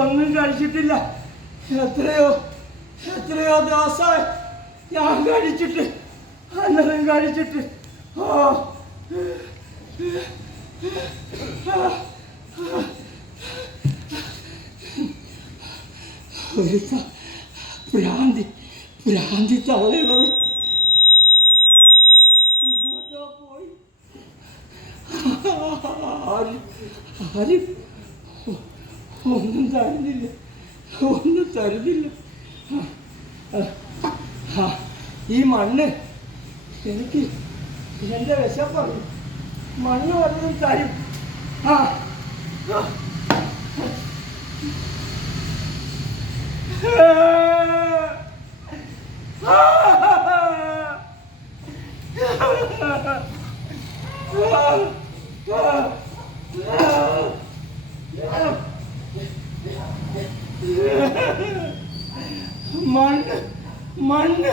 ഒന്നും കഴിച്ചിട്ടില്ല. എത്രയോ ദിവസമായി ഞാൻ കഴിച്ചിട്ട്, അന്നേരം കഴിച്ചിട്ട്. ഒരു ഭ്രാന്തി തള്ളിയുള്ളത് എങ്ങോട്ടോ പോയി. ആരും ഒന്നും തരുന്നില്ല. ഈ മണ്ണ് എനിക്ക് എൻ്റെ വിശപ്പറിയും. മണ്ണ് വല്ലതും തരും. മണ്ണ്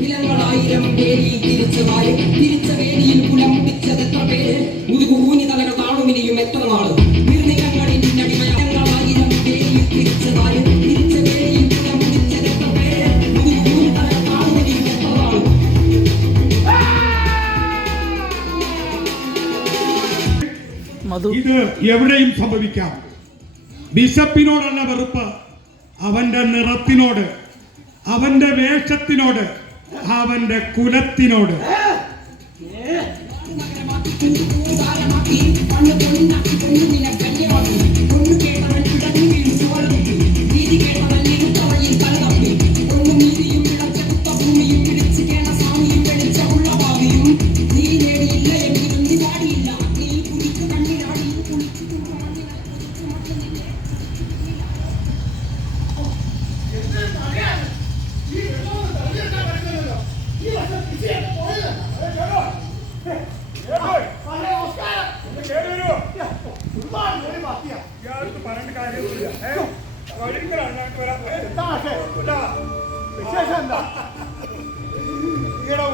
നിലങ്ങളായിരം വേലിയിൽ തിരിച്ച വേലിയിൽ കുലം പിടിച്ചത് ഇത് എവിടെയും സംഭവിക്കാം. ബിഷപ്പിനോടല്ല വെറുപ്പ്, അവന്റെ നിറത്തിനോട്, അവന്റെ വേഷത്തിനോട്, അവന്റെ കുലത്തിനോട്.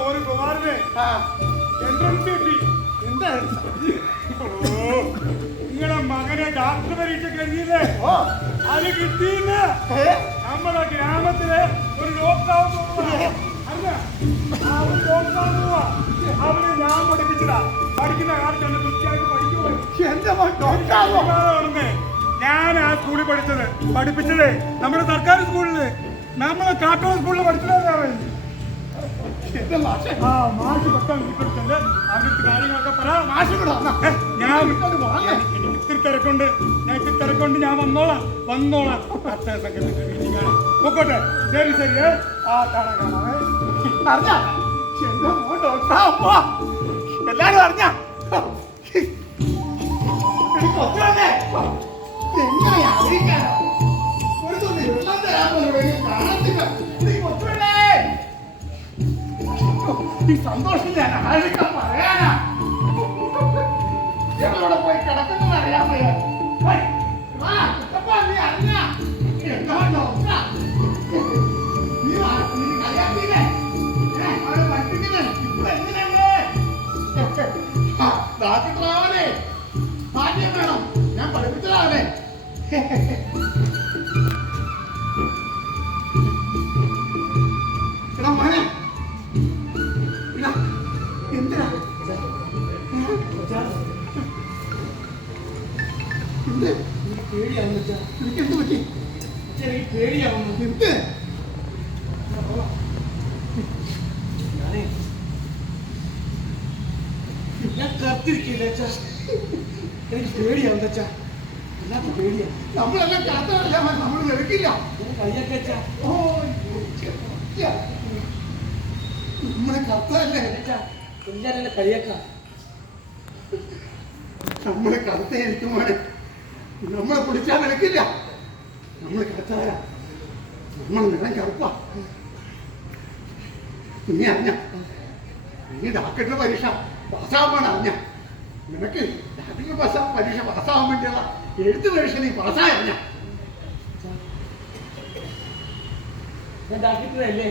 ഒരു കുമാരനെ എൻട്രൻസ് കിട്ടി. നിങ്ങളുടെ മകനെ ഡാക്ടർ പരീക്ഷ കരുതിയില്ലേ, അത് കിട്ടിയില്ല. നമ്മുടെ ഗ്രാമത്തില് ഒരു ഡോക്ടറാവും പോവാ. അവന് ഞാൻ പഠിപ്പിച്ചതാ. പഠിക്കുന്ന കാലത്ത് തന്നെ വൃത്തിയായിട്ട് പഠിക്കുവാണെന്ന്. ഞാൻ ആ സ്കൂളിൽ പഠിപ്പിച്ചത് നമ്മുടെ സർക്കാർ സ്കൂളില്, നമ്മളെ കാട്ടൂർ സ്കൂളിൽ പഠിച്ചതാണ്. മാഷ് പെട്ടെന്ന് വിളിപ്പിടിച്ചത് അവർക്ക് കാര്യങ്ങളൊക്കെ പറ. ഞാൻ ഇത്തിരി തിരക്കുണ്ട്, ഞാൻ വന്നോളാം. പൊക്കോട്ടെ. ശരി. ആ കാണാമേ. എല്ലാരും അറിഞ്ഞ ഈ സന്തോഷം ഞാൻ ആയിരിക്കാൻ പറയാനാ. ഞങ്ങളോട് പോയി കിടക്കുന്നത് അറിയാൻ നീ അറിഞ്ഞ കളിയാക്കിയില്ലേ അവരെ പഠിപ്പിക്കുന്നത്. ഇപ്പൊ എന്തിനല്ലേ ഡാക്ടറാവനെ ആദ്യം വേണം. ഞാൻ പഠിപ്പിച്ചതാവനെ. എടാ മോനെ, എന്തിനാ പേടിയാവുന്നു? എനിക്ക് എന്ത് പറ്റി? പേടിയാവുന്നു. എന്ത്? ഞാൻ കത്തിരിക്കില്ല. എനിക്ക് പേടിയാവുന്ന അല്ലാത്ത പേടിയാ. നമ്മളെല്ലാം കാത്തല്ല, നമ്മൾ വെറുക്കില്ല. കയ്യൊക്കെ നമ്മളെ കത്തല്ലേ എല്ലാരും കളിയാക്കാം. നമ്മളെ കറുത്തായിരിക്കും മോനെ. നമ്മളെ കുടിച്ചാൽ നിനക്കില്ല. നമ്മളെ കറുത്താരാ, നമ്മൾ നിറം കറുപ്പാ. നീ അറിഞ്ഞ നീ ഡാക്ടറുടെ പരീക്ഷ പാസ്സാവാൻ അറിഞ്ഞ നിനക്ക് ഡാക്ടറുടെ പരീക്ഷ പാസ്സാവാൻ വേണ്ടിയുള്ള എഴുത്ത് പരീക്ഷ നീ പാസ്സായി അറിഞ്ഞ ഡാക്ടറല്ലേ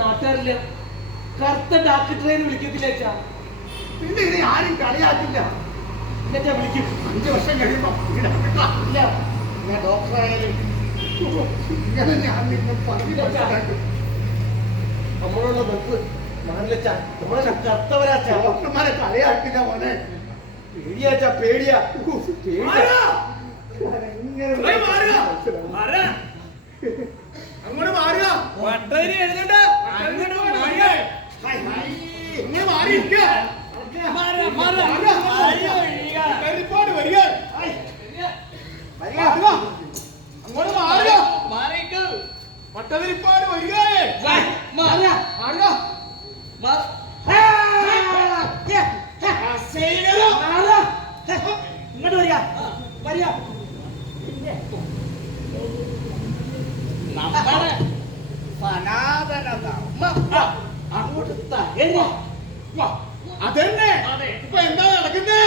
നാട്ടുകാരില്ല. കറുത്ത ഡാക്ടറെ വിളിക്കത്തില്ല. പിന്നെ ഇനി ആരും കളിയാക്കില്ല. എന്നിട്ടാ വിളിക്കും. 5 വർഷം കഴിയുമ്പോ ഇല്ല, ഞാൻ ഡോക്ടറായാലും ഇങ്ങനെ ഞാൻ നിങ്ങൾ പറഞ്ഞു മനസ്സിലാക്കും. നമ്മളുള്ള ബസ് നാട്ടിലെച്ചാ നമ്മളെ കറുത്തവരാച്ചാ. ഡോക്ടർമാരെ കളിയാക്കില്ല മോനെ. പേടിയാച്ചാ, പേടിയാ. അങ്ങോട്ട് മാറുക. വട്ടേരി എഴുതണ്ട. അങ്ങോട്ട് ഇങ്ങനെ മാറിയിരിക്കുക. റിപ്പോർട്ട് വരിക. അങ്ങോട്ട് മാറുക. വട്ടതിരിപ്പാട് വരിക. ഇങ്ങോട്ട് വരിക. നമ്മുടെ സനാതന അങ്ങോട്ട് അതന്നെ ഇപ്പൊ എന്താ നടക്കുന്നേ?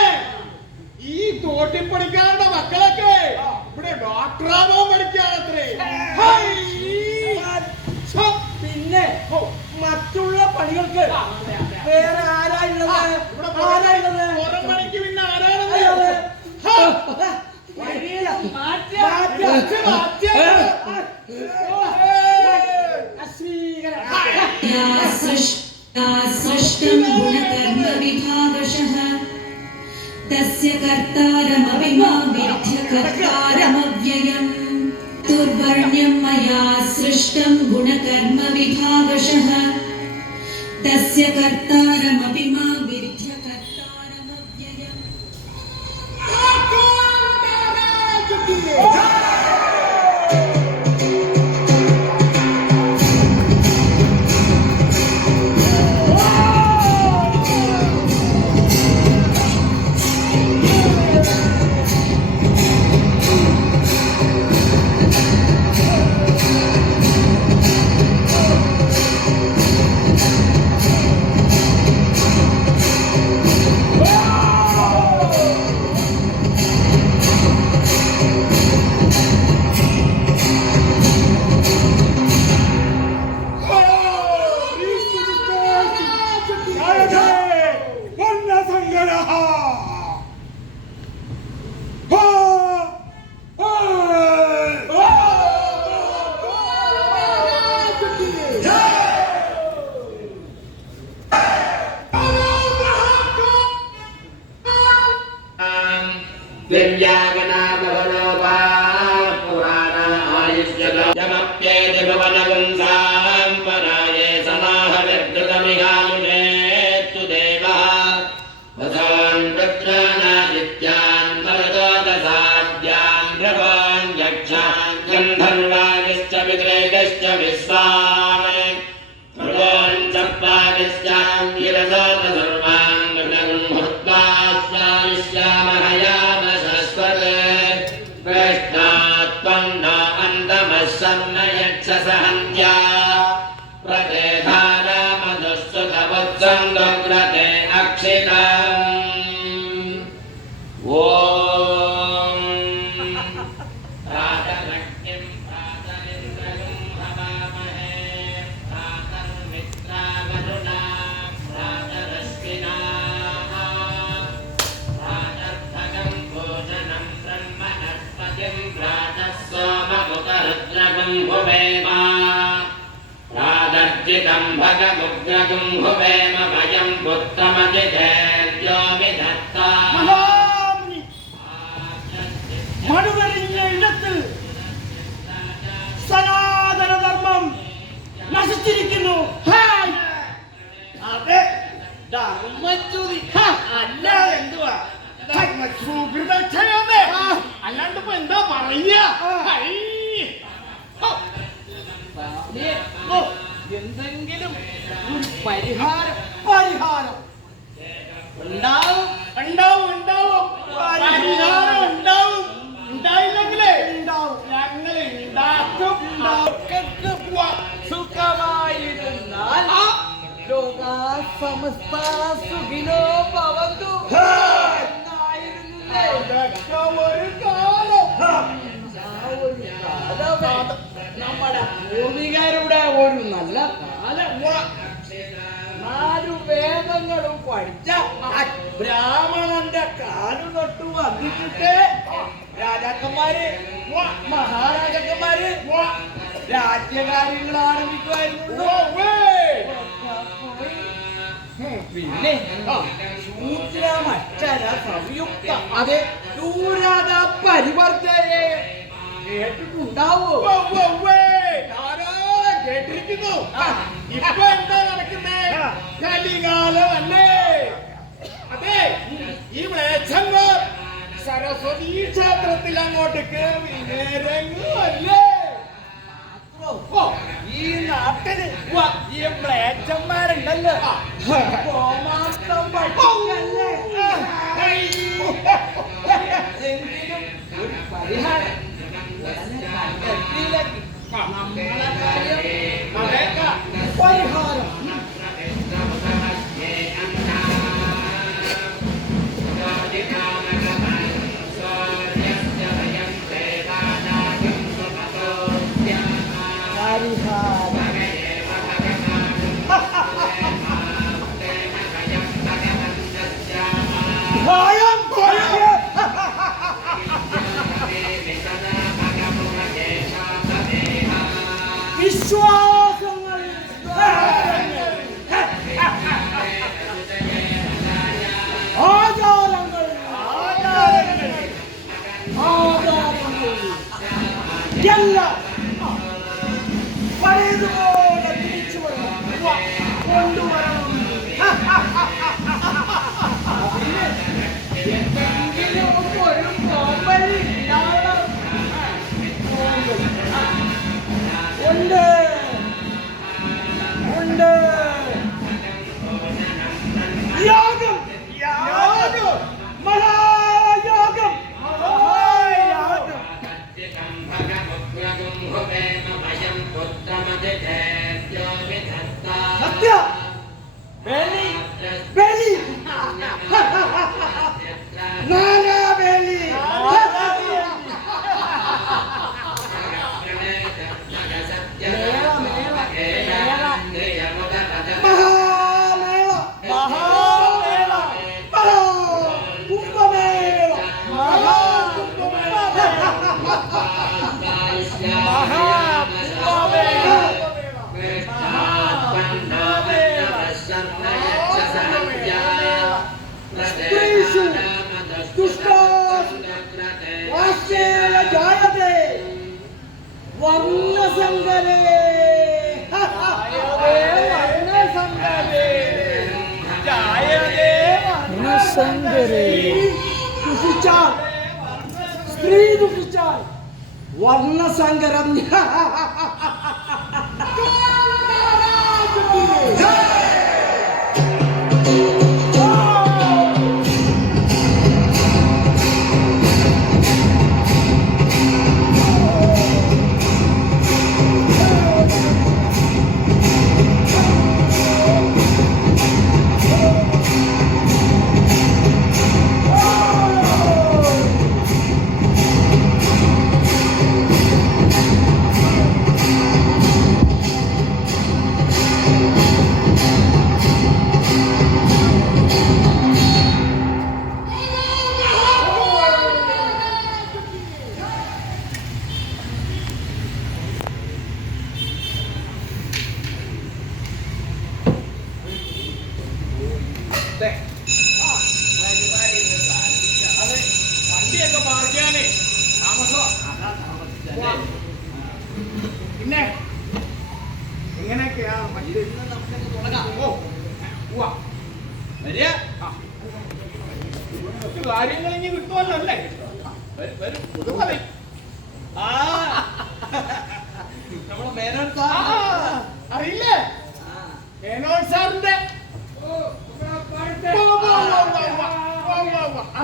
ഈ തോട്ടിപ്പണിക്കാരുടെ മക്കളൊക്കെ ഇവിടെ ഡോക്ടറാവാൻ പഠിക്കാണത്രേ. പിന്നെ മറ്റുള്ള പണികൾക്ക് വേറെ ആരായുള്ളത്? പുറം പണിക്ക് പിന്നെ ആരാണത്? सृष्टं गुणकर्मविभागशः तस्य कर्तारमपि मा विद्य कर्तारमव्ययम् दुर्वर्ण्यं मया सृष्टं गुणकर्म विभागशः तस्य कर्तारमपि मा विद्य कर्तारमव्ययम् മടുവരിഞ്ഞ ഇടത്തിൽ സനാതനധർമ്മം നശിച്ചിരിക്കുന്നു. അതെ, ധർമ്മച്യുതി അല്ലാതെ എന്തുവാ? അല്ലാണ്ട് ഇപ്പൊ എന്താ പറയാ? എന്തെങ്കിലും ഒരു പരിഹാരം ഉണ്ടാവും. പരിഹാരം ഉണ്ടാവും. ഉണ്ടായില്ലെങ്കിലേ ഞങ്ങൾ ഉണ്ടാക്കും. സുഖമായിരുന്നാൽ ലോകാ സമസ്ത സുഖിനോ ഭവന്തു എന്നായിരുന്നില്ലേ? ഇതൊക്കെ ഒരു കാലം. നമ്മുടെ പൂർവികരുടെ ഒരു നല്ല കാലം. 4 വേദങ്ങളും പഠിച്ച ബ്രാഹ്മണന്റെ കാലു തൊട്ട് വന്നിട്ട് രാജാക്കന്മാര് മഹാരാജാക്കന്മാര് രാജ്യകാര്യങ്ങൾ ആരംഭിക്കുമായിരുന്നു. പിന്നെ ശൂദ്രമക്ഷര സംയുക്ത അതെ ദൂരാത പരിവർത്തനെ കേട്ടിട്ടുണ്ടാവോ? കേട്ടിരിക്കുന്നു. ഇപ്പൊ എന്താ നടക്കുന്നേ? കലികാലം അല്ലേ? അതെ, ഈ മ്ലേച്ഛന്മാർ സരസ്വതി ക്ഷേത്രത്തിൽ അങ്ങോട്ടേക്ക് വിനേരങ്ങല്ലേ? ഈ നാട്ടില് ഈ മ്ലേച്ഛന്മാരുണ്ടല്ലോ ഗോമാംസം പഠിക്കല്ലേ? എങ്കിലും ഒരു പരിഹാരം കണ്ടെത്തിയില്ലെങ്കിൽ നമ്മളെ കാര്യം പരിഹാരം ബലി ബലി നാരാബലി മഹാമേള മഹാമേള കുംഭമേള സ്ത്രീഷു ദുഷ്ടാസ് വാസ്യേന ജായതേ വർണ്ണസങ്കരേ ദുഷിച്ചാൽ സ്ത്രീ ദുഷിച്ചാൽ വർണ്ണസങ്കരം വണ്ടിയൊക്കെ പാർക്കാനേ താമസമാ. പിന്നെ എങ്ങനെയൊക്കെയാ വണ്ടി നമുക്കൊന്ന് തുടങ്ങാം. വരിക. കുറച്ച് കാര്യങ്ങൾ ഇനി കിട്ടുമല്ലോ അല്ലേ? വരും പുതുമതി. നമ്മളെ മേനോൻ സാർ അറിയില്ലേ? മേനോൻ സാറിന്റെ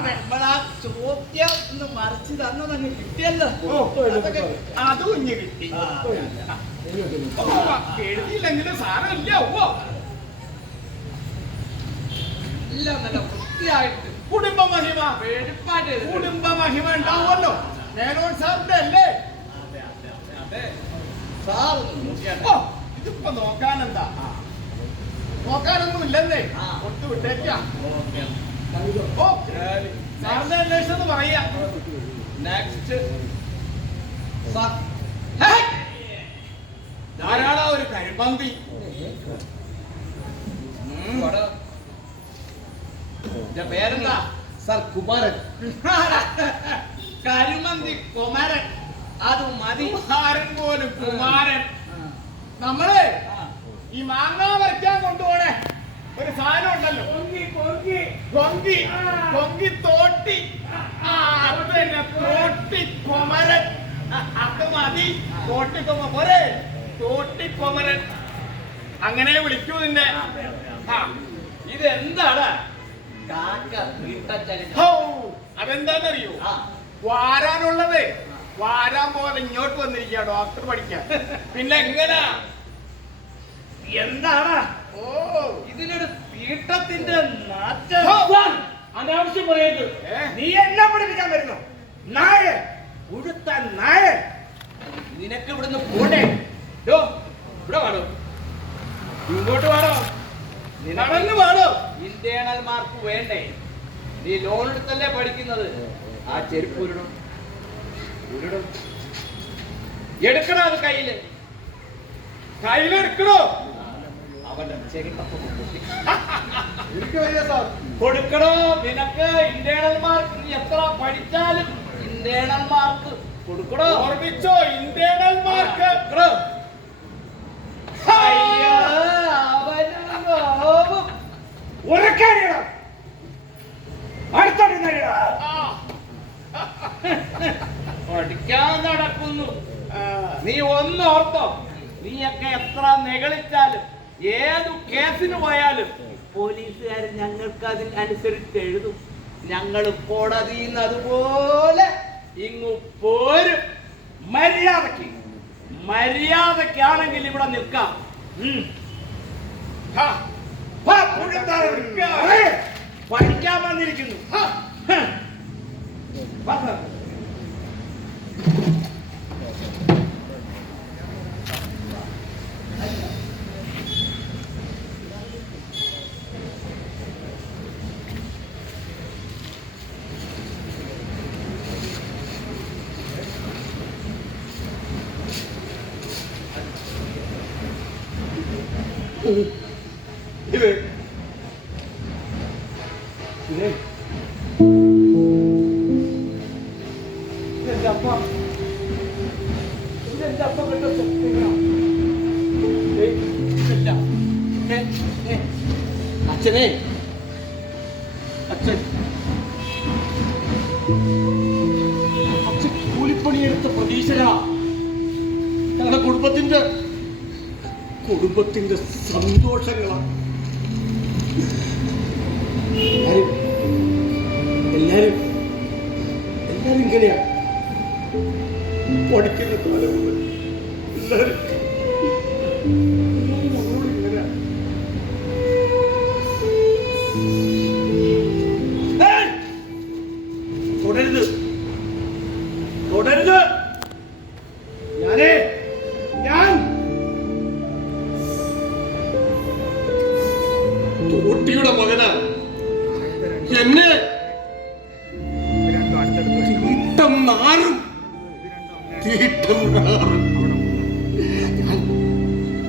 നമ്മളാ ചോദ്യം ഒന്ന് മറിച്ച് തന്നതങ്ങ് കിട്ടിയല്ലോ. അത് കുഞ്ഞ് കിട്ടി. എഴുതിയില്ലെങ്കിലും സാരമില്ല. എല്ലാം നല്ല വൃത്തിയായിട്ട് കുടുംബ മഹിമ വെടിപ്പായിട്ട് കുടുംബ മഹിമ ഉണ്ടാവുമല്ലോ. മേനോൻ സാറിന്റെ അല്ലേ? സാർ ഓ, ഇതിപ്പോ നോക്കാനെന്താ? നോക്കാനൊന്നും ഇല്ലെന്നേ. കൊടുത്തു വിട്ടേക്കാം. ഓ, സാറിന്റെ അന്വേഷണം പറയാ. നെക്സ്റ്റ് സാർ ധാരാളം ഒരു കരിമ്പന്തി. പേരെന്താ? സാർ കുമാരൻ. കരിമന്തി കുമാരൻ. അത് മതി. കുമാരൻ പോലും കുമാരൻ. നമ്മള് ഈ മാങ്ങ വരയ്ക്കാൻ കൊണ്ടുപോണേ ഒരു സാധനം ഉണ്ടല്ലോ. കൊങ്കി തോട്ടി. അത് തന്നെ തോട്ടി കൊമരൻ. അത് മതി. തോട്ടിക്കൊമ പോരെ. തോട്ടിക്കൊമരൻ അങ്ങനെ വിളിക്കൂ നിന്നെ. ഇതെന്താടാ? കാക്ക വീട്ടച്ചരി. അതെന്താന്നറിയോ? വാരാനുള്ളത് വാരാൻ പോലെ ഇങ്ങോട്ട് വന്നിരിക്കുക ഡോക്ടർ പഠിക്കാൻ. പിന്നെ എങ്ങനാ? എന്താണ്? ഓ, ഇതിനൊരു തീട്ടത്തിന്റെ നാറ്റം. അനാവശ്യം പറയരുത്. നീ എന്നെ പഠിപ്പിക്കാൻ വരുന്നു? നായ ഉഴുത്ത നായ. നിനക്ക് ഇവിടുന്ന് പോണ്ടേ? ഇവിടെ വേണോ? ഇങ്ങോട്ട് വേണോ? നടന്നു വേണോ? ഇന്റേണൽ മാർക്ക് വേണ്ടേ? നീ ലോൺ എടുത്തല്ലേ പഠിക്കുന്നത്? ആ ചെരുപ്പ് ഉരുടും. എടുക്കണോ? അത് കയ്യിലെടുക്കണോ? അവന്റെ ചെകിട്ടപ്പ് എനിക്ക് വയ്യ സാർ. കൊടുക്കണോ? നിനക്ക് ഇന്റേണൽ മാർക്ക് നീ എത്ര പഠിച്ചാലും ഇന്റേണൽ മാർക്ക് കൊടുക്കണോ? ഓർമ്മിച്ചോ? Internal mark. പഠിക്കാൻ നടക്കുന്നു. നീ ഒന്നോർത്തോ, നീയൊക്കെ എത്ര നെകളിച്ചാലും ഏതു കേസിന് പോയാലും പോലീസുകാർ ഞങ്ങൾക്ക് അതിനനുസരിച്ച് എഴുതും. ഞങ്ങൾ കോടതിയിൽ നിന്ന് അതുപോലെ ഇങ്ങു പോരും. മര്യാദക്കാണെങ്കിൽ ഇവിടെ നിൽക്കാം. പഠിക്കാൻ വന്നിരിക്കുന്നു. അച്ഛനെ അച്ഛൻ കൂലിപ്പണിയെടുത്ത പ്രതീക്ഷരാ ഞങ്ങളുടെ കുടുംബത്തിന്റെ സന്തോഷങ്ങളാണ്. എല്ലാരും ഇങ്ങനെയാ പഠിക്കുന്ന കാലം എല്ലാരും ഇങ്ങനെയാ. തുടരുത്. ഞാൻ തോട്ടിയുടെ മകനാ. എന്നെ തീട്ടം നാറും.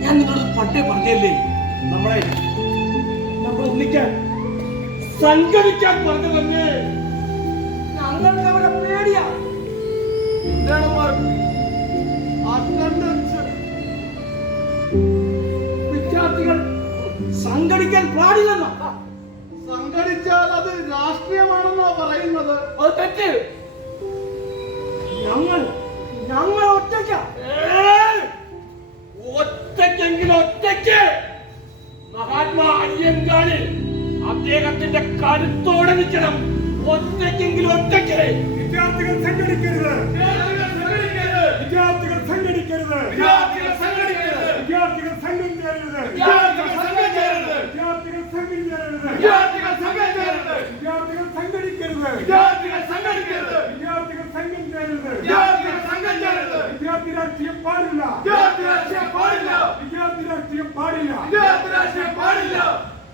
ഞാൻ നിങ്ങളോട് പണ്ടേ പറഞ്ഞല്ലേ നമ്മളെ ഒന്നിക്കാൻ സംഘടിക്കാൻ പറഞ്ഞതല്ലേ. ഞങ്ങൾക്ക് അവരെ പേടിയാ. വിദ്യാർത്ഥികൾ സംഘടിക്കാൻ പാടില്ലെന്നോ? സംഘടിച്ചാൽ അത് രാഷ്ട്രീയമാണെന്നോ പറയുന്നത്? അത് തെറ്റ്. ഞങ്ങൾ ഒറ്റയ്ക്കെങ്കിലും ഒറ്റയ്ക്ക് മഹാത്മാ അയ്യങ്കാളിൽ അദ്ദേഹത്തിന്റെ കരുത്തോടെ നിൽക്കണം. ഒറ്റയ്ക്കെങ്കിലും ഒറ്റയ്ക്ക്. വിദ്യാർത്ഥികൾ സംഘടിക്കരുത്. വിദ്യാർത്ഥികൾ സംഘടിക്കരുത്. വിദ്യാർത്ഥികൾ സംഘടിക്കരുത്. വിദ്യാർത്ഥികൾ സംഘം ചേരരുത്. വിദ്യാർത്ഥികൾ സംഘം ചേരരുത്. വിദ്യാർത്ഥികൾ സംഘം ചേരരുത്. വിദ്യാർത്ഥികൾ സംഘം ചേരരുത്. വിദ്യാർത്ഥികൾ സംഘടിക്കരുത്. വിദ്യാർത്ഥികൾ സംഘടിക്കരുത്. വിദ്യാർത്ഥികൾ സംഘം ചേരരുത്. വിദ്യാർത്ഥികൾ സംഘം ചേരരുത്. വിദ്യാർത്ഥി രാഷ്ട്രീയം പാടില്ല. വിദ്യാർത്ഥി രാഷ്ട്രീയം പാടില്ല. വിദ്യാർത്ഥി രാഷ്ട്രീയം പാടില്ല. വിദ്യാർത്ഥി രാഷ്ട്രീയം പാടില്ല.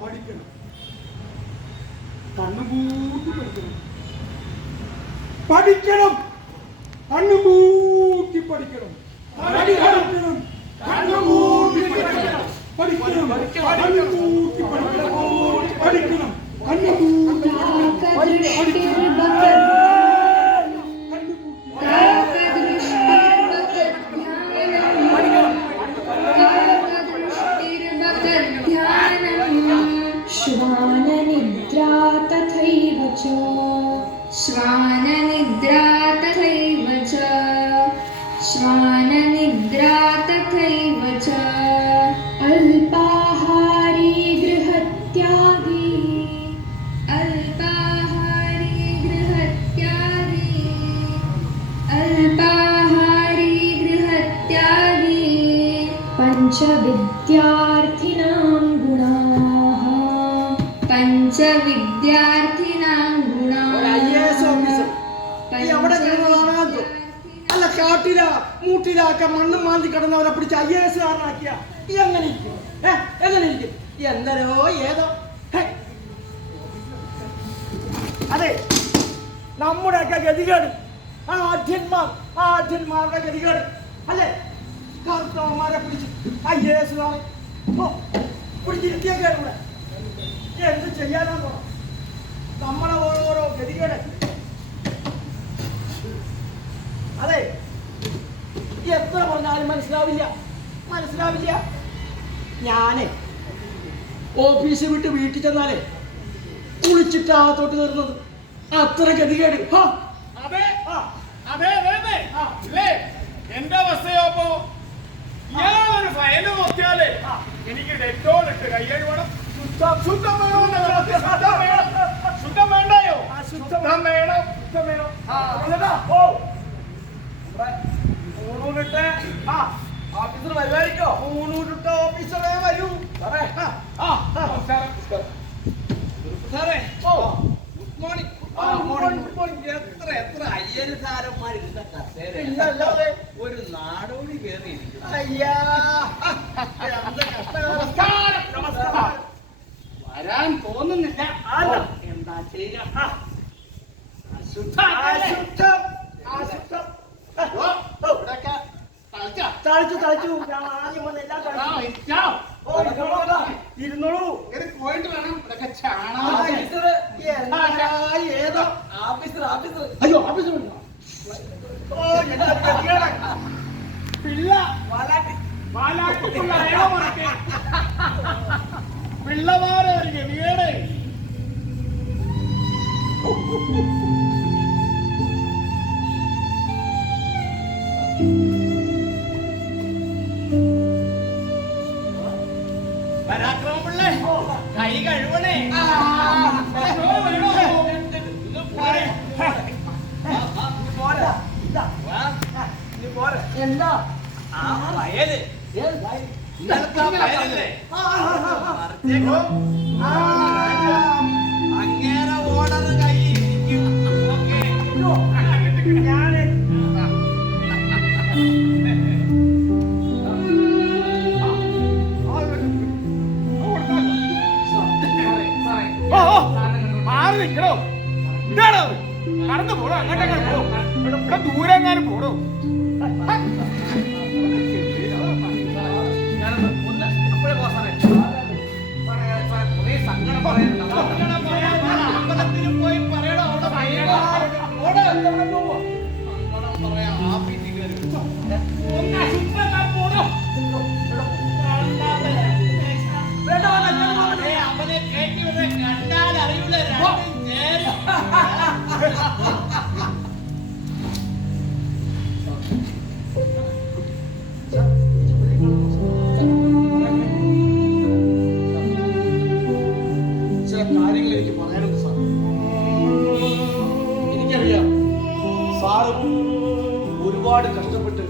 പഠിക്കണം. കണ്ണുകൂട്ടി പഠിക്കണം. കണ്ണുകൂട്ടി പഠിക്കണം. പഠിക്കണം. കണ്ണുകൂട്ടി പഠിക്കണം. പഠിക്കണം. കണ്ണുകൂട്ടി പഠിക്കണം. പഠിക്കണം. കണ്ണുകൂട്ടി श्वाननिद्रा तथैव च श्वाननिद्रा तथैव च श्वाननिद्रा तथैव च अल्पाहारी गृहत्यागी अल्पाहारी गृहत्यागी अल्पाहारी गृहत्यागी पञ्चविद्यार्थिनां गुणाः പഞ്ചവിദ്യാർത്ഥിനാം അല്ല കാട്ടില മൂട്ടിലാക്ക മണ്ണും മാന്തി കിടന്നവരെ പിടിച്ച് IAS കാരനാക്കിയ എങ്ങനെ ഇരിക്കും? എന്തരോ ഏതോ. അതെ, നമ്മുടെയൊക്കെ ഗതികേട് ആദ്യന്മാരുടെ ഗതികേട് അല്ലേ? കറുത്തവന്മാരെ പിടിച്ച് IAS പിടിച്ചിരുത്തിയൊക്കെയാണ് ഇവിടെ. എന്ത് ചെയ്യാനാണോ നമ്മളെ ഓരോ ഗതികേട്. അതെ, എത്ര പറഞ്ഞാലും മനസ്സിലാവില്ല. ഞാനേ ഓഫീസ് വിട്ട് വീട്ടിൽ ചെന്നാലേ കുളിച്ചിട്ടാകത്തോട്ട് തീർന്നത്. അത്ര ഗതികേട്. എന്റെ അവസ്ഥയോ അപ്പോ ഇയാളൊരു ഫയല് നോക്കിയാലേ എനിക്ക് ഡെറ്റോൾ ഇട്ട് കയ്യേട് വേണം. ശുദ്ധം വേണ്ടായോ? ശുദ്ധം വേണം. ഊണൂരിട്ട് ഓഫീസർ വരുമായിരിക്കോ? ഊണൂരിട്ട് ഓഫീസറേ വരൂ. നമസ്കാരം. വരാൻ തോന്നുന്നില്ല. അല്ല. എന്താ ചെയ്യുക? അശുദ്ധം. ഓ, ഇവിടെയൊക്കെ തളിച്ചാ? തളിച്ചു ഞാൻ ആദ്യം വന്ന് എല്ലാം ആ, തളിച്ചു. ഇരിക്കാം. ഓ, ഇരുന്നോളൂ. ഇങ്ങനെ പോയിട്ട് വേണം ഇവിടെയൊക്കെ ചാണകം. ഓഫീസറ് ഏതോ ഓഫീസർ അയ്യോ ഓഫീസർ ഓ എന്റെ ഗതികേട്. പിള്ള വാലാട്ടിക്കുള്ള അയാളെ മറക്കെ. പിള്ളമാരെ ഒരു ഗതികേട്. പരാക്രമ പിള്ളേ, കൈ കഴുകണേ. എന്താ ആ വയല് ഇന്നലത്തെ വയലല്ലേ? അങ്ങേരെ ഓർഡർ കയ്യിരിക്കും. ഓക്കേ. ഞാന് മാറി നിൽക്കണോ? എന്താണോ കടന്നു പോടോ? അങ്ങോട്ടങ്ങനെ പോ. ഇവിടെ ദൂരെ എങ്ങാനും പോടോ. അമ്പലത്തിൽ പോയി പറയണോ? അവിടെ പറയാം. ആഫീസിൽ കയറി അവനെ കേട്ടി കണ്ടാൽ അറിയൂല. രണ്ടും ചേരും. ചില കാര്യങ്ങൾ എനിക്ക് പറയാനുണ്ട് സാർ. എനിക്കറിയാം സാറും ഒരുപാട് കഷ്ടപ്പെട്ട്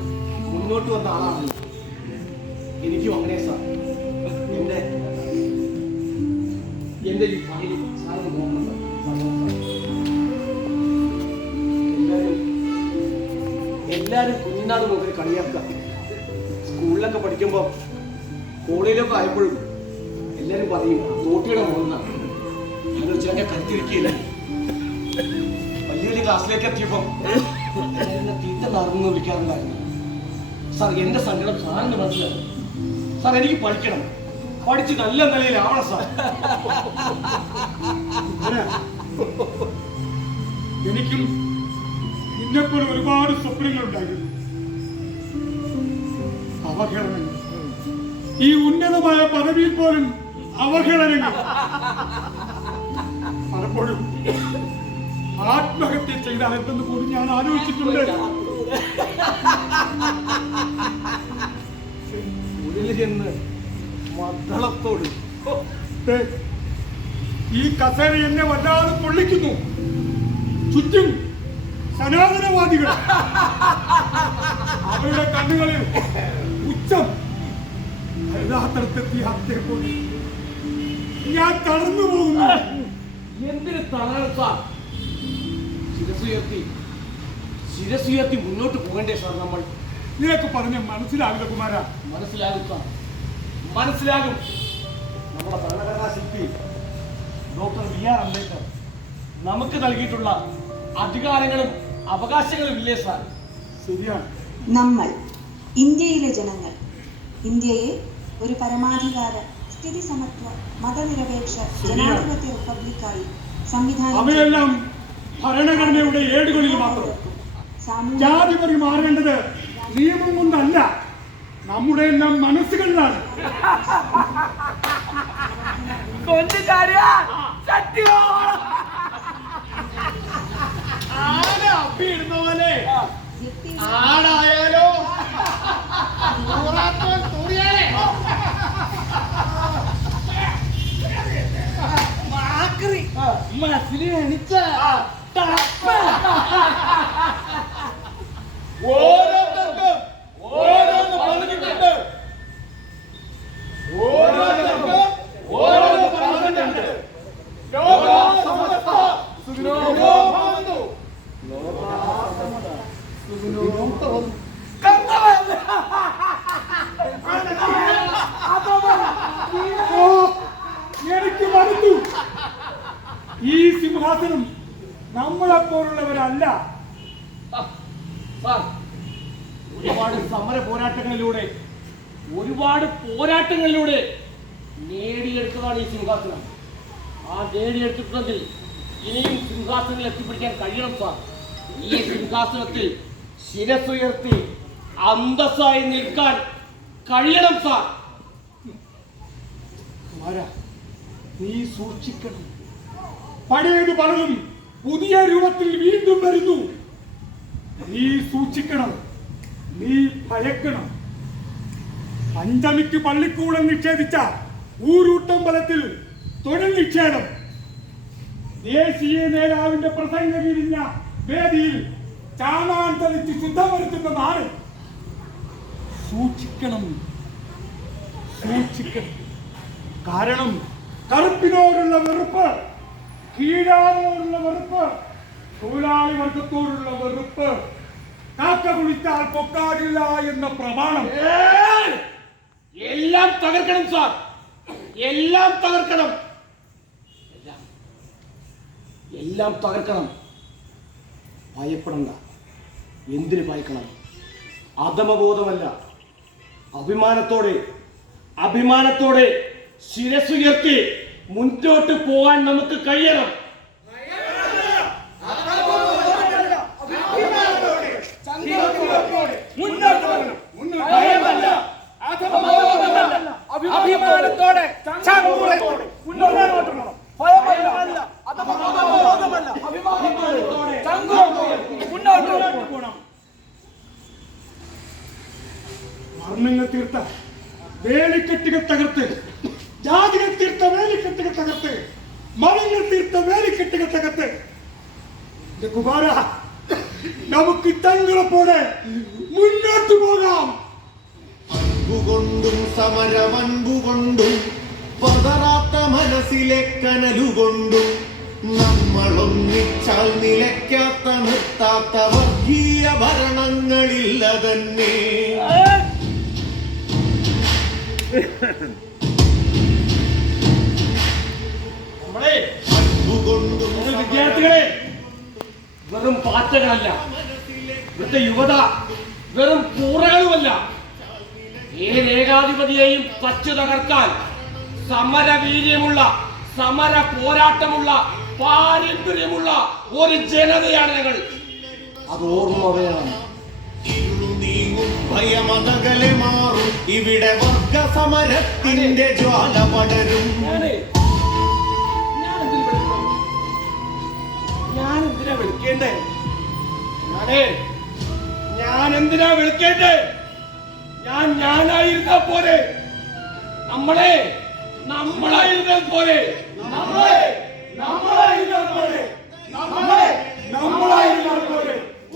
മുന്നോട്ട് വന്ന ആളാണ്. എനിക്കും അങ്ങനെ സാർ. എന്റെ ഈ ഫയൽ സാറിന് നോക്കുന്നുണ്ട്. എല്ലാരും കുഞ്ഞിനാട് മുതൽ കളിയാക്കുക. സ്കൂളിലൊക്കെ പഠിക്കുമ്പോൾ കോളേജിലൊക്കെ ആയപ്പോഴും എല്ലാരും പറയും തോട്ടിയുടെ മുകളിലാണ് ഞങ്ങൾ ചിലക്കെ കരുത്തിരിക്കില്ല. വലിയ വലിയ ക്ലാസ്സിലേക്ക് എത്തിയപ്പോൾ എന്നെ തീറ്റ നടന്നു വിളിക്കാറുണ്ടായിരുന്നു. സാർ എന്റെ സങ്കടം സാറിന് മനസ്സിലാവും. സാർ എനിക്ക് പഠിക്കണം, പഠിച്ച് നല്ല നിലയിലാവണം സാർ. എനിക്കും നിന്നെപ്പോലെ ഒരുപാട് സ്വപ്നങ്ങളുണ്ടായിരുന്നു. അവഹേളനങ്ങൾ, ഈ ഉന്നതമായ പദവിയിൽ പോലും അവഹേളനങ്ങൾ. പലപ്പോഴും ആത്മഹത്യ ചെയ്താൽ എന്തെന്ന് പോലും ഞാൻ ആലോചിച്ചിട്ടുണ്ട്. ഉള്ളിൽ ചെന്ന് മദ്ദളത്തോട് ദേ, ഈ കസേര എന്നെ വല്ലാതെ പൊള്ളിക്കുന്നു. ചുറ്റും സനാതനവാദികൾ. അവരുടെ കണ്ണുകളിൽ ഉച്ചം യഥാർത്ഥത്തെത്തിയ ഹത്യയെ പോലെ ഞാൻ തളർന്നു പോകുന്നു. എന്തിന് തളരണം സാർ? ശിരസുയർത്തി മുന്നോട്ട് പോകണ്ടേ സാർ? നമ്മൾ നിനക്ക് പറഞ്ഞ മനസ്സിലാവില്ല കുമാര. മനസ്സിലാകും സാർ, മനസ്സിലാകും. നമ്മുടെ ഭരണഘടനാ ശില്പി ഡോക്ടർ ബി.ആർ. അംബേദ്കർ നമുക്ക് നൽകിയിട്ടുള്ള അധികാരങ്ങളും അവകാശങ്ങളും ഇല്ലേ സാർ? ശരിയാണ്. നമ്മൾ ഇന്ത്യയിലെ ജനങ്ങൾ ഇന്ത്യയെ ഒരു പരമാധികാര സ്ഥിതി സമത്വ മതനിരപേക്ഷ ജനാധിപത്യ റിപ്പബ്ലിക്കായി സംവിധാനം അവയെല്ലാം ഭരണഘടനയുടെ ഏടുകളിൽ മാത്രം. ജാതിപരി മാറേണ്ടത് നിയമം കൊണ്ടല്ല, നമ്മുടെ എല്ലാം മനസ്സുകളിലാണ്. ആന അപ്പിയിടുന്ന പോലെ ആടായാലോ തൂറിയാലേ മനസ്സിൽ എണിച്ച ഓരോരുത്തർക്കും ഓരോന്ന് പറഞ്ഞിട്ടുണ്ട്. ഓരോരുത്തർക്കും ഓരോന്ന് പറഞ്ഞിട്ടുണ്ട്. ലോകസമസ്ത സുഖിനോ ഭവന്തു. എനിക്ക് എനിക്ക് മടുത്തു. ഈ സിംഹാസനം നമ്മളെപ്പോലുള്ളവരല്ല. സാർ, ഒരുപാട് സമര പോരാട്ടങ്ങളിലൂടെ നേടിയെടുത്തതാണ് ഈ സിംഹാസനം. ആ നേടിയെടുത്തിട്ടുണ്ടെങ്കിൽ ഇനിയും സിംഹാസനത്തിൽ എത്തിപ്പിടിക്കാൻ കഴിയണം സാർ. ഈ സിംഹാസനത്തിൽ ശിരസുയർത്തി അന്തസ്സായി നിൽക്കാൻ കഴിയണം സാർ. നീ സൂക്ഷിക്കണം. പഴയത് പലതും പുതിയ രൂപത്തിൽ വീണ്ടും വരുന്നു. നീ സൂക്ഷിക്കണം, നീ ഭയക്കണം. പഞ്ചമിക്ക് പള്ളിക്കൂടം നിഷേധിച്ച ഊരൂട്ടം ബലത്തിൽ തൊഴിൽ നിക്ഷേപം, ദേശീയ നേതാവിന്റെ പ്രസംഗം ഇരിഞ്ഞ വേദിയിൽ ചാണാൻ തളിച്ച് ശുദ്ധം വരുത്തുന്ന നാട്. സൂക്ഷിക്കണം, സൂക്ഷിക്കണം. കാരണം കറുപ്പിനോടുള്ള വെറുപ്പ്, കീഴാനോടുള്ള വെറുപ്പ്, തൊഴിലാളി വർഗത്തോടുള്ള വെറുപ്പ്, കാക്ക കുളിച്ചാൽ പൊക്കാകില്ല എന്ന പ്രമാണം എല്ലാം തകർക്കണം സാർ, എല്ലാം തകർക്കണം, എല്ലാം തകർക്കണം. ഭയപ്പെടണ്ട. എന്തിനു ഭയക്കണം? അധമബോധമല്ല, അഭിമാനത്തോടെ ശിരസുയർത്തി മുന്നോട്ട് പോകാൻ നമുക്ക് കഴിയണം. അഭിമാനത്തോടെ മർമ്മങ്ങൾ തീർത്ത വേലിക്കെട്ടുകൾ തകർത്ത്, ജാതികൾ തീർത്ത വേലിക്കെട്ടുകൾ തകർത്ത്, മതങ്ങൾ തീർത്ത വേലിക്കെട്ടുകൾ തകർത്ത് കുമാര, നമുക്ക് തങ്ങളെപ്പോലെ മുന്നോട്ട് പോകാം. അൻപുകൊണ്ടും സമരമൻപുകൊണ്ടും പതറാത്ത മനസ്സിലെ കനലുകൊണ്ടും നമ്മളൊന്നിച്ചാൽ നിലയ്ക്കാത്ത നിർത്താത്ത വർഗീയ ഭരണങ്ങളില്ല തന്നെ. അൻപുകൊണ്ടും വിദ്യാർത്ഥികളെ വെറും പാറ്റകളല്ല, ഇവിടുത്തെ യുവത വെറും കൂറകളുമല്ല. ഏകാധിപതിയെയും തച്ചു തകർക്കാൻ സമരവീര്യമുള്ള, സമര പോരാട്ടമുള്ള, പാരമ്പര്യമുള്ള ഒരു ജനതയാണ് ഞങ്ങൾ. അത് ഓർമ്മ വേണം. നീങ്ങും ഭയമതകലെ മാറും, ഇവിടെ വർഗ സമരത്തിന്റെ ജ്വാല പടരും. ഞാൻ എന്തിനാ വിളിക്കേണ്ടേ? ഞാനായിരുന്നാ പോരെ, നമ്മളായിരുന്നാൽ പോരെ,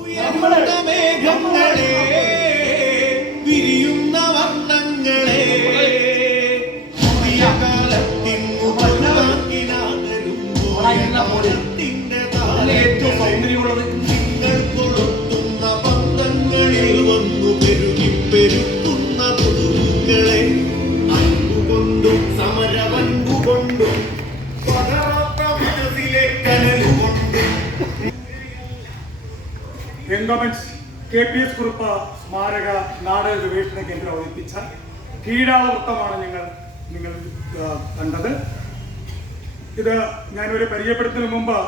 ഉയർന്ന മേഘങ്ങളെ, വിരിയുന്ന വർണ്ണങ്ങളെ, പുതിയ കാലത്തിൻ ഏറ്റവും സൗന്ദര്യമുള്ളത് നിങ്ങൾ കൊളുത്തുന്ന പന്തങ്ങളിൽ വന്നു പെരുകി പെരുക്കുന്ന പുതുക്കളെ. അൻപുകൊണ്ടും സമരവൻപുകൊണ്ടും പതറാത്ത മനസ്സിലെ കനലുകൊണ്ടും. എൻഡോമെന്റ്സ് KPS കുറുപ്പ് സ്മാരക നാടക ഗവേഷണ കേന്ദ്രം അവതരിപ്പിച്ച കീഴാളവൃത്തമാണ് നിങ്ങൾ കണ്ടത്. ഇത് ഞാനൊരു പരിചയപ്പെടുത്തുന്നതിന് മുമ്പ്,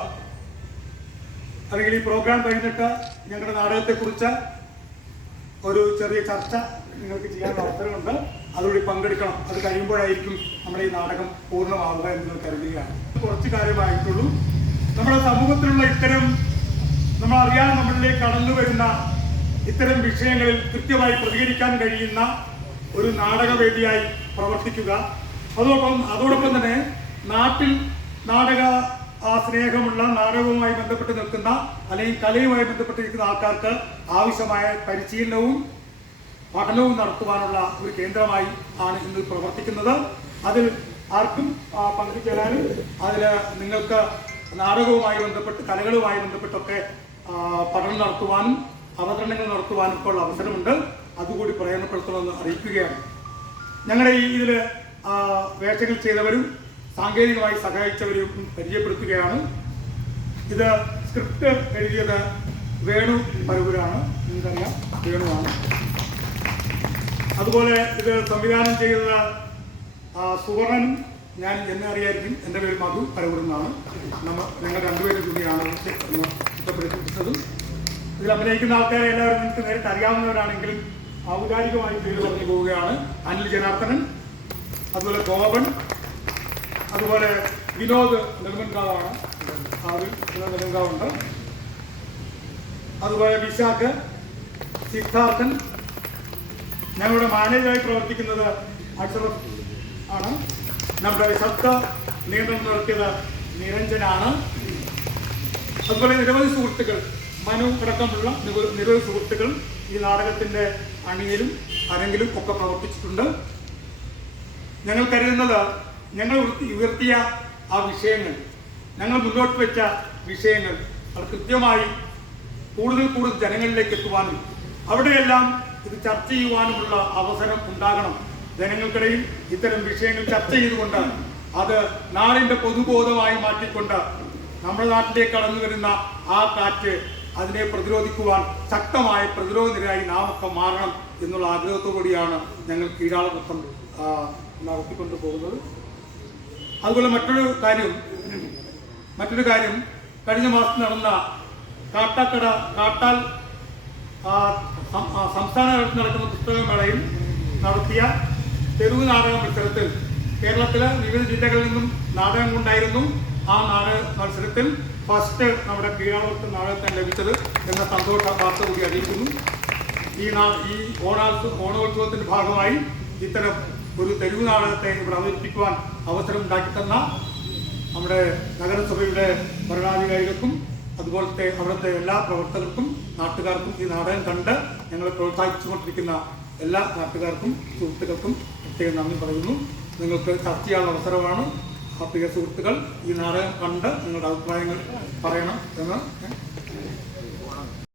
അല്ലെങ്കിൽ ഈ പ്രോഗ്രാം കഴിഞ്ഞിട്ട് ഞങ്ങളുടെ നാടകത്തെക്കുറിച്ച് ഒരു ചെറിയ ചർച്ച നിങ്ങൾക്ക് ചെയ്യാനുള്ള അവസരമുണ്ട്. അതുകൂടി പങ്കെടുക്കണം. അത് കഴിയുമ്പോഴായിരിക്കും നമ്മുടെ ഈ നാടകം പൂർണ്ണമാവുക എന്ന് നിങ്ങൾ കരുതുകയാണ്. കുറച്ച് കാര്യമായിട്ടുള്ളൂ. നമ്മുടെ സമൂഹത്തിലുള്ള ഇത്തരം നമ്മളറിയാതെ നമ്മളിലേക്ക് കടന്നു വരുന്ന ഇത്തരം വിഷയങ്ങളിൽ കൃത്യമായി പ്രതികരിക്കാൻ കഴിയുന്ന ഒരു നാടകവേദിയായി പ്രവർത്തിക്കുക. അതോടൊപ്പം തന്നെ നാട്ടിൽ നാടക സ്നേഹമുള്ള, നാടകവുമായി ബന്ധപ്പെട്ട് നിൽക്കുന്ന, അല്ലെങ്കിൽ കലയുമായി ബന്ധപ്പെട്ട് നിൽക്കുന്ന ആൾക്കാർക്ക് ആവശ്യമായ പരിശീലനവും പഠനവും നടത്തുവാനുള്ള ഒരു കേന്ദ്രമായി ആണ് ഇന്ന് പ്രവർത്തിക്കുന്നത്. അതിൽ ആർക്കും പങ്കുചേരാനും അതിൽ നിങ്ങൾക്ക് നാടകവുമായി ബന്ധപ്പെട്ട്, കലകളുമായി ബന്ധപ്പെട്ടൊക്കെ പഠനം നടത്തുവാനും അവതരണങ്ങൾ നടത്തുവാനും ഇപ്പോൾ അവസരമുണ്ട്. അതുകൂടി പ്രയോജനപ്പെടുത്തണമെന്ന് അറിയിക്കുകയാണ്. ഞങ്ങളുടെ ഇതിൽ വേഷങ്ങൾ ചെയ്തവരും സാങ്കേതികമായി സഹായിച്ചവരെയും പരിചയപ്പെടുത്തുകയാണ്. ഇത് സ്ക്രിപ്റ്റ് എഴുതിയത് വേണു പരവൂരാണ്, നിങ്ങൾക്കറിയാം വേണുവാണ്. അതുപോലെ ഇത് സംവിധാനം ചെയ്തത് സുവർണനും ഞാൻ എന്നെ അറിയായിരിക്കും, എൻ്റെ പേര് മധു പരവൂർ എന്നാണ്. ഞങ്ങൾ രണ്ടുപേരും കൂടിയാണ് ചിത്രപ്പെടുത്തിച്ചതും. ഇതിൽ അഭിനയിക്കുന്ന ആൾക്കാരെ എല്ലാവരും നിങ്ങൾക്ക് നേരിട്ട് അറിയാവുന്നവരാണെങ്കിലും ഔപചാരികമായി പേര് പറഞ്ഞു പോവുകയാണ്. അനിൽ ജനാർദ്ദനൻ, അതുപോലെ ഗോപൻ, അതുപോലെ വിനോദ് നെടുമൻകാവാണ്, വിനോദ് നെടുമൻകാവുണ്ട്. അതുപോലെ വിശാഖ്, സിദ്ധാർത്ഥൻ. ഞങ്ങളുടെ മാനേജറായി പ്രവർത്തിക്കുന്നത് അക്ഷറഫ് ആണ്. നമ്മുടെ ശബ്ദ നിയന്ത്രണം നടത്തിയത് നിരഞ്ജനാണ്. അതുപോലെ നിരവധി സുഹൃത്തുക്കൾ, മനു അടക്കമുള്ള നിരവധി സുഹൃത്തുക്കൾ ഈ നാടകത്തിന്റെ അണിയിലും അരങ്ങിലും ഒക്കെ പ്രവർത്തിച്ചിട്ടുണ്ട്. ഞങ്ങൾ കരുതുന്നത് ഞങ്ങൾ ഉയർത്തിയ ആ വിഷയങ്ങൾ, ഞങ്ങൾ മുന്നോട്ട് വെച്ച വിഷയങ്ങൾ അത് കൃത്യമായി കൂടുതൽ ജനങ്ങളിലേക്ക് എത്തുവാനും അവിടെയെല്ലാം ഇത് ചർച്ച ചെയ്യുവാനുമുള്ള അവസരം ഉണ്ടാകണം. ജനങ്ങൾക്കിടയിൽ ഇത്തരം വിഷയങ്ങൾ ചർച്ച ചെയ്തുകൊണ്ട് അത് നാടിന്റെ പൊതുബോധമായി മാറ്റിക്കൊണ്ട് നമ്മുടെ നാട്ടിലേക്ക് കടന്നു വരുന്ന ആ കാറ്റ് അതിനെ പ്രതിരോധിക്കുവാൻ ശക്തമായ പ്രതിരോധ നിരയായി നാം ഒക്കെ മാറണം എന്നുള്ള ആഗ്രഹത്തോടുകൂടിയാണ് ഞങ്ങൾ കീഴാളവൃത്തം നടത്തിക്കൊണ്ടു പോകുന്നത്. അതുപോലെ മറ്റൊരു കാര്യം കഴിഞ്ഞ മാസം നടന്ന കാട്ടാൽ സംസ്ഥാന തലത്തിൽ നടക്കുന്ന പുസ്തകമേളയിൽ നടത്തിയ തെരുവ് നാടക മത്സരത്തിൽ കേരളത്തിലെ വിവിധ ജില്ലകളിൽ നിന്നും നാടകം കൊണ്ടായിരുന്നു. ആ നാടക മത്സരത്തിൽ ഫസ്റ്റ് നമ്മുടെ കീഴാളവൃത്തം നാടകത്തിന് ലഭിച്ചത് എന്ന സന്തോഷ വാർത്ത കൂടി അറിയിക്കുന്നു. ഈ ഓണോത്സവത്തിന്റെ ഭാഗമായി ഇത്തരം ഒരു തെരുവ് നാടകത്തെ ഇവിടെ അവതരിപ്പിക്കുവാൻ അവസരം ഉണ്ടാക്കിത്തന്ന നമ്മുടെ നഗരസഭയുടെ ഭരണാധികാരികൾക്കും അതുപോലത്തെ അവിടുത്തെ എല്ലാ പ്രവർത്തകർക്കും നാട്ടുകാർക്കും ഈ നാടകം കണ്ട് ഞങ്ങളെ പ്രോത്സാഹിപ്പിച്ചുകൊണ്ടിരിക്കുന്ന എല്ലാ നാട്ടുകാർക്കും സുഹൃത്തുക്കൾക്കും പ്രത്യേകം നന്ദി പറയുന്നു. നിങ്ങൾക്ക് ചർച്ച ചെയ്യാനുള്ള അവസരമാണ്. ആ പ്രിയ സുഹൃത്തുക്കൾ ഈ നാടകം കണ്ട് നിങ്ങളുടെ അഭിപ്രായങ്ങൾ പറയണം എന്ന്